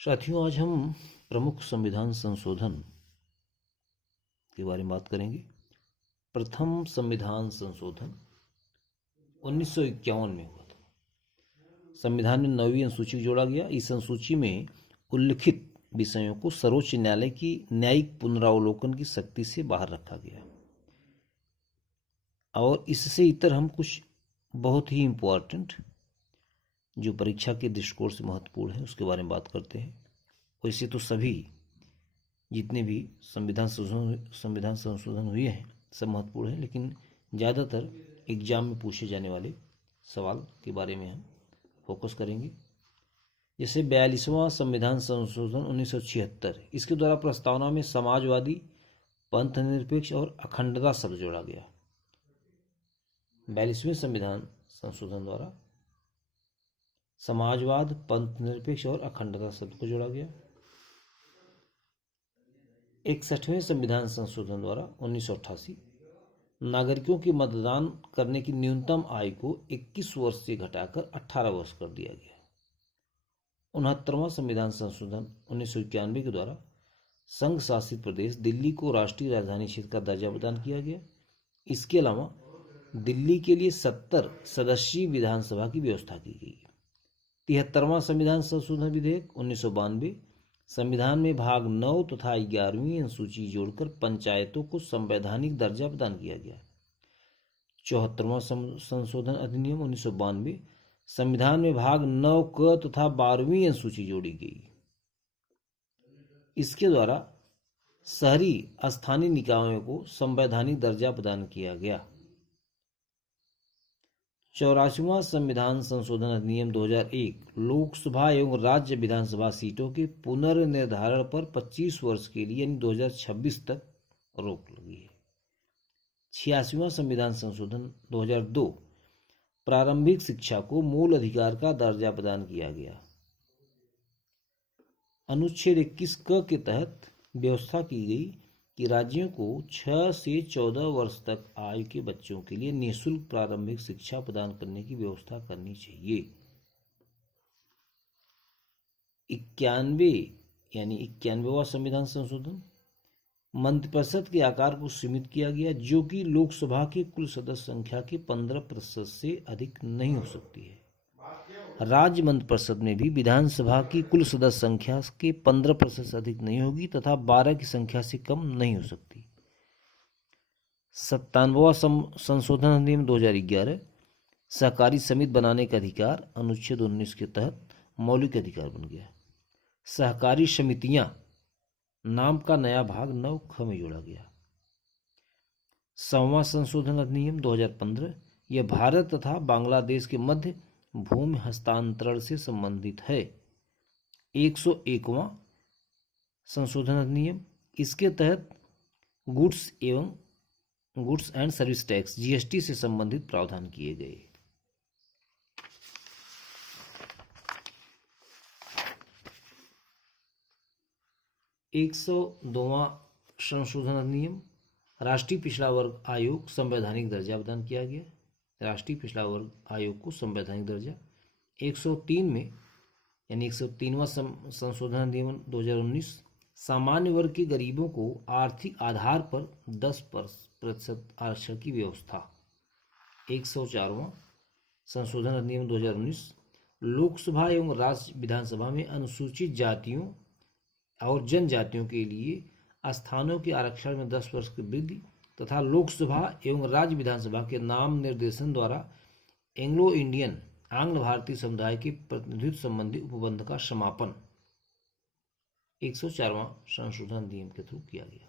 साथियों, आज हम प्रमुख संविधान संशोधन के बारे में बात करेंगे। प्रथम संविधान संशोधन 1951 में हुआ था। संविधान में 9वीं अनुसूची को जोड़ा गया। इस अनुसूची में उल्लिखित विषयों को सर्वोच्च न्यायालय की न्यायिक पुनरावलोकन की शक्ति से बाहर रखा गया और इससे इतर हम कुछ बहुत ही इम्पोर्टेंट जो परीक्षा के दृष्टिकोण से महत्वपूर्ण है उसके बारे में बात करते हैं। वैसे तो सभी जितने भी संविधान संशोधन हुए हैं सब महत्वपूर्ण हैं, लेकिन ज़्यादातर एग्जाम में पूछे जाने वाले सवाल के बारे में हम फोकस करेंगे। जैसे 42वां संविधान संशोधन 1976, इसके द्वारा प्रस्तावना में समाजवादी, पंथ निरपेक्ष और अखंडता शब्द जोड़ा गया। 42वें संविधान संशोधन द्वारा समाजवाद, पंथ निरपेक्ष और अखंडता शब्द को जोड़ा गया। 61वें संविधान संशोधन द्वारा 1988 नागरिकों के मतदान करने की न्यूनतम आयु को 21 वर्ष से घटाकर 18 वर्ष कर दिया गया। 69वां संविधान संशोधन 1991 के द्वारा संघ शासित प्रदेश दिल्ली को राष्ट्रीय राजधानी क्षेत्र का दर्जा प्रदान किया गया। इसके अलावा दिल्ली के लिए 70 सदस्यीय विधानसभा की व्यवस्था की गई। 73वां संविधान संशोधन विधेयक 1992 संविधान में भाग 9 तथा 11वीं अनुसूची जोड़कर पंचायतों को संवैधानिक दर्जा प्रदान किया गया। 74वां संशोधन अधिनियम 1992 संविधान में भाग 9 क तथा 12वीं अनुसूची जोड़ी गई। इसके द्वारा शहरी स्थानीय निकायों को संवैधानिक दर्जा प्रदान किया गया। 84वां संविधान संशोधन अधिनियम 2001 लोकसभा एवं राज्य विधानसभा सीटों के पुनर्निर्धारण पर 25 वर्ष के लिए यानी 2026 तक रोक लगी है। 86वां संविधान संशोधन 2002 प्रारंभिक शिक्षा को मूल अधिकार का दर्जा प्रदान किया गया। अनुच्छेद 21 क के तहत व्यवस्था की गई कि राज्यों को 6 से 14 वर्ष तक आयु के बच्चों के लिए निःशुल्क प्रारंभिक शिक्षा प्रदान करने की व्यवस्था करनी चाहिए। 91वां संविधान संशोधन मंत्रिपरिषद के आकार को सीमित किया गया, जो कि लोकसभा की कुल सदस्य संख्या के 15% से अधिक नहीं हो सकती है। राज्य मंत्रिपरिषद में भी विधानसभा की कुल सदस्य संख्या के 15% से अधिक नहीं होगी तथा 12 की संख्या से कम नहीं हो सकती। 97वां संशोधन अधिनियम 2011 सहकारी समिति बनाने का अधिकार अनुच्छेद 19 के तहत मौलिक अधिकार बन गया। सहकारी समितियां नाम का नया भाग 9 ख में जोड़ा गया। 100वां संशोधन अधिनियम 2015 यह भारत तथा बांग्लादेश के मध्य भूमि हस्तांतरण से संबंधित है। 101वां संशोधन अधिनियम, इसके तहत goods and service tax GST से संबंधित प्रावधान किए गए। एक 102वां संशोधन अधिनियम राष्ट्रीय पिछड़ा वर्ग आयोग संवैधानिक दर्जा प्रदान किया गया। राष्ट्रीय पिछड़ा वर्ग आयोग को संवैधानिक दर्जा 103 में यानी 103वां संशोधन अधिनियम 2019 सामान्य वर्ग के गरीबों को आर्थिक आधार पर 10% आरक्षण की व्यवस्था। 104वां संशोधन अधिनियम 2019 लोकसभा एवं राज्य विधानसभा में अनुसूचित जातियों और जनजातियों के लिए स्थानों के आरक्षण में 10 वर्ष की वृद्धि तथा लोकसभा एवं राज्य विधानसभा के नाम निर्देशन द्वारा एंग्लो इंडियन आंग्ल भारतीय समुदाय के प्रतिनिधित्व संबंधी उपबंध का समापन 104वां संशोधन अधिनियम के थ्रू किया गया।